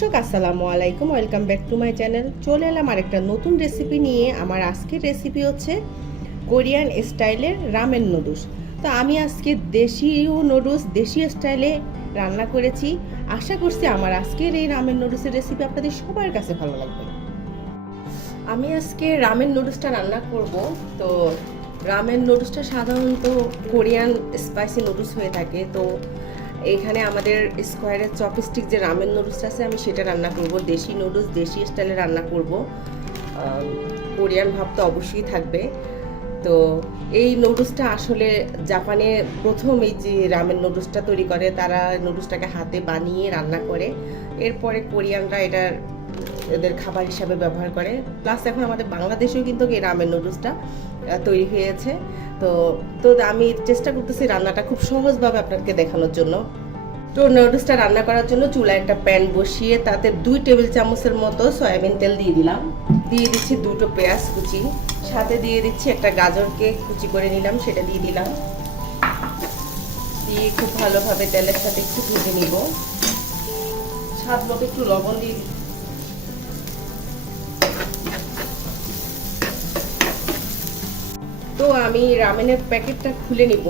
দর্শক, আসসালামু আলাইকুম। Welcome back to my channel চলে এলাম আরেকটা নতুন রেসিপি নিয়ে। আমার আজকের রেসিপি হচ্ছে কোরিয়ান স্টাইলের রামেন নুডলস। তো আমি আজকে দেশীয় নুডলস, দেশীয় স্টাইলে রান্না করেছি। আশা করছি আমার আজকের এই রামেন নুডলসের রেসিপি আপনাদের সবার কাছে ভালো লাগবে। আমি আজকে রামেন নুডলসটা রান্না করব। তো রামেন নুডলসটা সাধারণত কোরিয়ান স্পাইসি নুডলস হয়ে থাকে। তো এখানে আমাদের স্কোয়ারের চপস্টিক যে রামেন নুডলসটা আছে, আমি সেটা রান্না করব। দেশি নুডলস দেশি স্টাইলে রান্না করব। কোরিয়ান ভাব তো অবশ্যই থাকবে। তো এই নুডলসটা আসলে জাপানে প্রথম এই যে রামেন নুডলসটা তৈরি করে, তারা নুডলসটাকে হাতে বানিয়ে রান্না করে। এরপরে কোরিয়ানরা এটার এদের খাবার হিসাবে ব্যবহার করে। প্লাস এখন আমাদের বাংলাদেশেও কিন্তু এই রামেন নুডলসটা তৈরি হয়েছে। তো তো আমি চেষ্টা করতেছি রান্নাটা খুব সহজভাবে আপনাকে দেখানোর জন্য। তো নুডলসটা রান্না করার জন্য চুলায় একটা প্যান বসিয়ে তাতে দুই টেবিল চামচের মতো সয়াবিন তেল দিয়ে দিলাম। দিয়ে দিচ্ছি দুটো পেঁয়াজ কুচি। সাথে দিয়ে দিচ্ছি একটা গাজরকে কুচি করে নিলাম, সেটা দিয়ে দিলাম। দিয়ে খুব ভালোভাবে তেলের সাথে একটু ভেজে নিব। স্বাদ মতো একটু লবণ দিয়ে তো আমি রামেনের প্যাকেটটা খুলে নিব।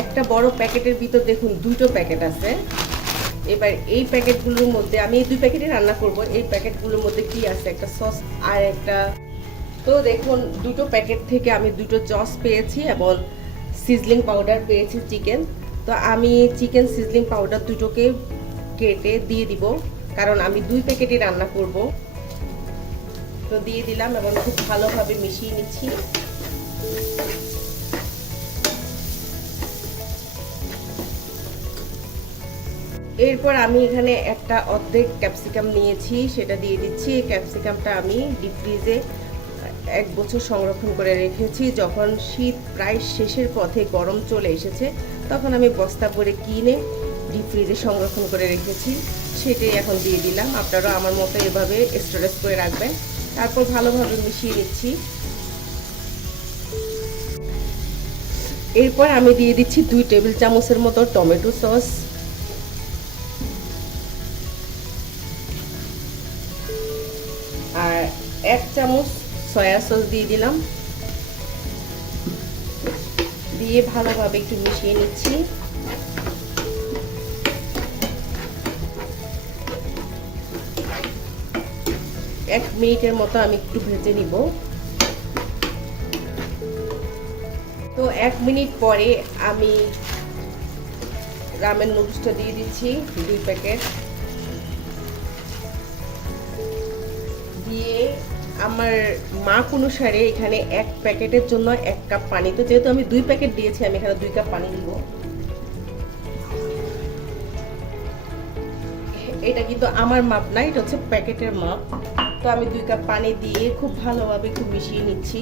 একটা বড় প্যাকেটের ভিতর দেখুন দুটো প্যাকেট আছে। এবার এই প্যাকেটগুলোর মধ্যে আমি এই দুই প্যাকেটে রান্না করব। এই প্যাকেটগুলোর মধ্যে কি আছে? একটা সস আর একটা তো দেখুন দুটো প্যাকেট থেকে আমি দুটো চস পেয়েছি এবং সিজলিং পাউডার পেয়েছি চিকেন। তো আমি চিকেন সিজলিং পাউডার দুটোকে কেটে দিয়ে দিব, কারণ আমি দুই প্যাকেটই রান্না করব। তো দিয়ে দিলাম এবং খুব ভালোভাবে মিশিয়ে নিচ্ছি। এরপর আমি এখানে একটা অর্ধেক ক্যাপসিকাম নিয়েছি, সেটা দিয়ে দিচ্ছি। এই ক্যাপসিকামটা আমি ডিপ ফ্রিজে এক বছর সংরক্ষণ করে রেখেছি। যখন শীত প্রায় শেষের পথে গরম চলে এসেছে, তখন আমি বস্তা করে কিনে ডিপ ফ্রিজে সংরক্ষণ করে রেখেছি। সেটাই এখন দিয়ে দিলাম। আপনারা আমার মতো এভাবে স্টোরেজ করে রাখবেন। তারপর ভালোভাবে মিশিয়ে নিচ্ছি এরপর আমি দিয়ে দিচ্ছি দুই টেবিল চামচের মতো টমেটো সস। আর এক চামচ সয়া সস দিয়ে দিলাম। দিয়ে ভালোভাবে একটু মিশিয়ে নিচ্ছি। এক মিনিটের মতো আমি একটু ভেজে নিব। তো এক মিনিট পরে আমি রামেন নুডলসটা দিয়ে দিচ্ছি, দুই প্যাকেট। দিয়ে আমার মাপ অনুসারে এখানে এক প্যাকেটের জন্য এক কাপ পানি। তো যেহেতু আমি দুই প্যাকেট দিয়েছি, আমি এখানে দুই কাপ পানি দিব এটা কিন্তু আমার মাপ না, এটা হচ্ছে প্যাকেটের মাপ। তো আমি দুই কাপ পানি দিয়ে খুব ভালোভাবে একটু মিশিয়ে নিচ্ছি।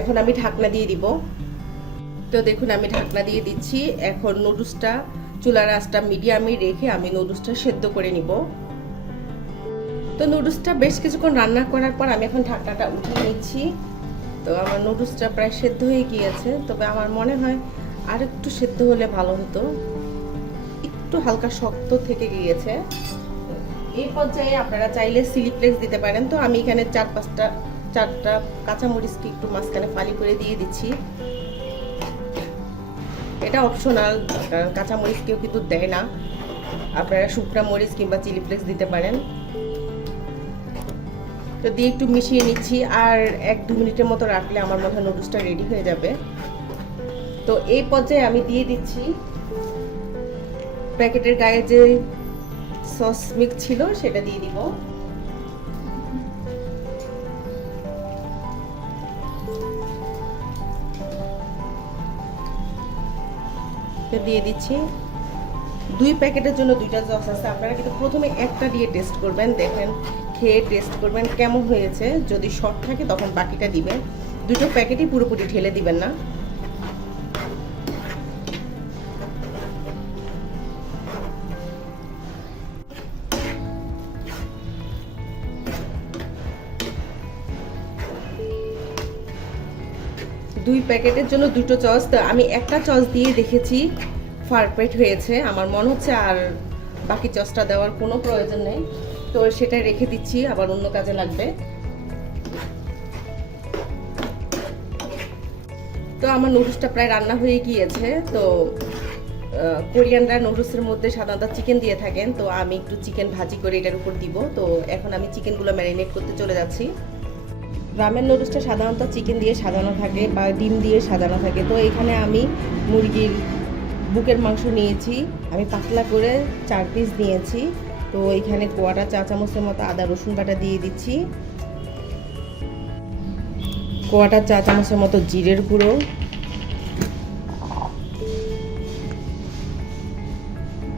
এখন আমি ঢাকনা দিয়ে দিব। তো দেখুন, আমি ঢাকনা দিয়ে দিচ্ছি। এখন নুডলসটা, চুলার আঁচটা মিডিয়ামে রেখে আমি নুডলসটা সেদ্ধ করে নিব। তো নুডলসটা বেশ কিছুক্ষণ রান্না করার পর আমি এখন ঢাকনাটা উঠিয়ে নিচ্ছি। তো আমার নুডলসটা প্রায় সেদ্ধ হয়ে গিয়েছে। তবে আমার মনে হয় আর একটু সেদ্ধ হলে ভালো হতো। একটু হালকা শক্ত থেকে গিয়েছে। এই পর্যায়ে আপনারা চাইলে সিলিপ্লেক্স দিতে পারেন। তো আমি এখানে চার পাঁচটা, চারটা কাঁচামরিচকে একটু মাঝখানে ফালি করে দিয়ে দিচ্ছি। এটা অপশনাল কাঁচামরিচ কেউ কিন্তু দেয় না। আপনারা শুকনা মরিচ কিংবা চিলি ফ্লেক্স দিতে পারেন। তো দিয়ে একটু মিশিয়ে নিচ্ছি, আর এক দু মিনিটের মতো রাখলে আমার হয় নুডলসটা রেডি হয়ে যাবে। তো এই পর্যায়ে আমি দিয়ে দিচ্ছি প্যাকেটের গায়ে যে সস মিক্স ছিল, সেটা দিয়ে দিব। দিয়ে দিচ্ছি। দুই প্যাকেটের জন্য দুইটা সস আছে। আপনারা কিন্তু প্রথমে একটা দিয়ে টেস্ট করবেন। দেখেন খেয়ে টেস্ট করবেন কেমন হয়েছে। যদি শর্ট থাকে, তখন বাকিটা দিবেন। দুটো প্যাকেটই পুরোপুরি ঢেলে দিবেন না। দুই প্যাকেটের জন্য দুটো চস তো আমি একটা চস দিয়ে দেখেছি পারফেক্ট হয়েছে। আমার মনে হচ্ছে আর বাকি চসটা দেওয়ার কোনো প্রয়োজন নেই। তো সেটা রেখে দিচ্ছি, আবার অন্য কাজে লাগবে। তো আমার নুডলসটা প্রায় রান্না হয়ে গিয়েছে। তো কোরিয়ানরা নুডলসের মধ্যে সাধারণত চিকেন দিয়ে থাকেন। তো আমি একটু চিকেন ভাজি করে এটার উপর দিব। তো এখন আমি চিকেনগুলো ম্যারিনেট করতে চলে যাচ্ছি। রামের নুডলসটা সাধারণত চিকেন দিয়ে সাজানো থাকে বা ডিম দিয়ে সাজানো থাকে। তো এখানে আমি মুরগির বুকের মাংস নিয়েছি, আমি পাতলা করে চার পিস নিয়েছি। তো এখানে কোয়াটা চা চামচের মতো আদা, রসুন বাটা দিয়ে দিচ্ছি। কোয়াটা চা চামচের মতো জিরের গুঁড়ো।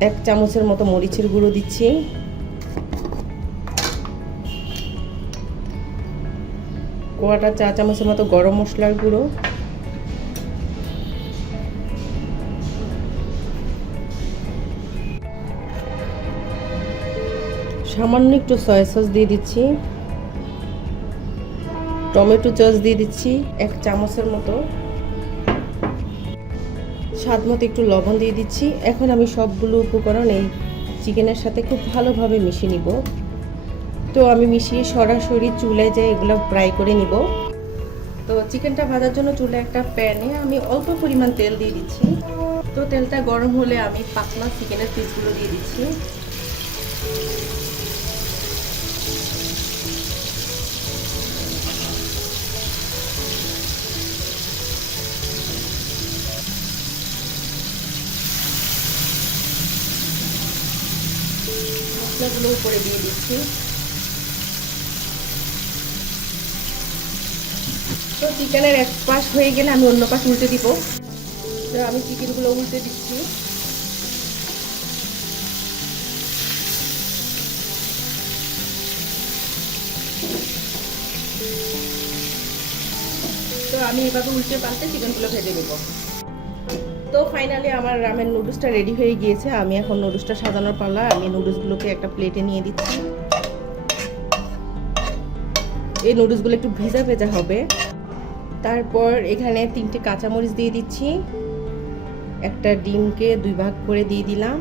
এক চামচের মতো মরিচের গুঁড়ো দিচ্ছি। কোয়াটা চা চামচের মতো গরম মশলার গুঁড়ো। সামান্য একটু সয়া সস দিয়ে দিচ্ছি। টমেটো সস দিয়ে দিচ্ছি, এক চামচের মতো। স্বাদ মতো একটু লবণ দিয়ে দিচ্ছি। এখন আমি সবগুলো উপকরণ এই চিকেনের সাথে খুব ভালোভাবে মিশিয়ে নিব। তো আমি মিশিয়ে সরাসরি চুলায় যাই এগুলো ফ্রাই করে নিব। তো চিকেনটা ভাজার জন্য চুলে একটা প্যানে আমি অল্প পরিমাণ তেল দিয়ে দিচ্ছি। তো তেলটা গরম হলে আমি পাতলা চিকেনের পিসগুলো দিয়ে দিচ্ছি। মশলাগুলো উপরে দিয়ে দিচ্ছি। তো চিকেনের এক পাশ হয়ে গেলে আমি অন্য পাশ উল্টে দিব। তো আমি চিকেনগুলো উল্টে দিচ্ছি। তো আমি এভাবে উল্টে পাল্টে চিকেনগুলো ভেজে নেব। তো ফাইনালি আমার রামের নুডলসটা রেডি হয়ে গিয়েছে। আমি এখন নুডলসটা সাজানোর পালা। আমি নুডলসগুলোকে একটা প্লেটে নিয়ে দিচ্ছি। এই নুডলসগুলো একটু ভেজা ভেজা হবে। তারপর এখানে তিনটে কাঁচামরিচ দিয়ে দিচ্ছি। একটা ডিমকে দুই ভাগ করে দিয়ে দিলাম।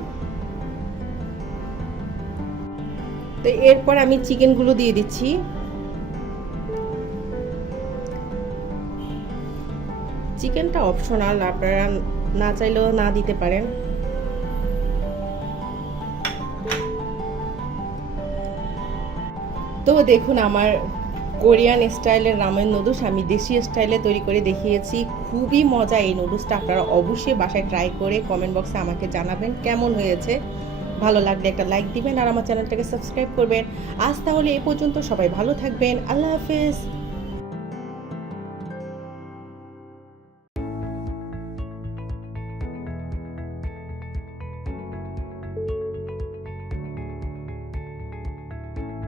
তো এরপর আমি চিকেনগুলো দিয়ে দিচ্ছি। চিকেনটা অপশনাল, আপনারা না চাইলেও না দিতে পারেন। তো দেখুন, আমার কোরিয়ান স্টাইলের রামেন নুডলস আমি দেশি স্টাইলে তৈরি করে দেখিয়েছি। খুবই মজা এই নুডলসটা, আপনারা অবশ্যই বাসায় ট্রাই করে কমেন্ট বক্সে আমাকে জানাবেন কেমন হয়েছে। ভালো লাগলে একটা লাইক দিবেন আর আমার চ্যানেলটাকে সাবস্ক্রাইব করবেন। আজ তাহলে এ পর্যন্ত সবাই ভালো থাকবেন। আল্লাহ হাফেজ।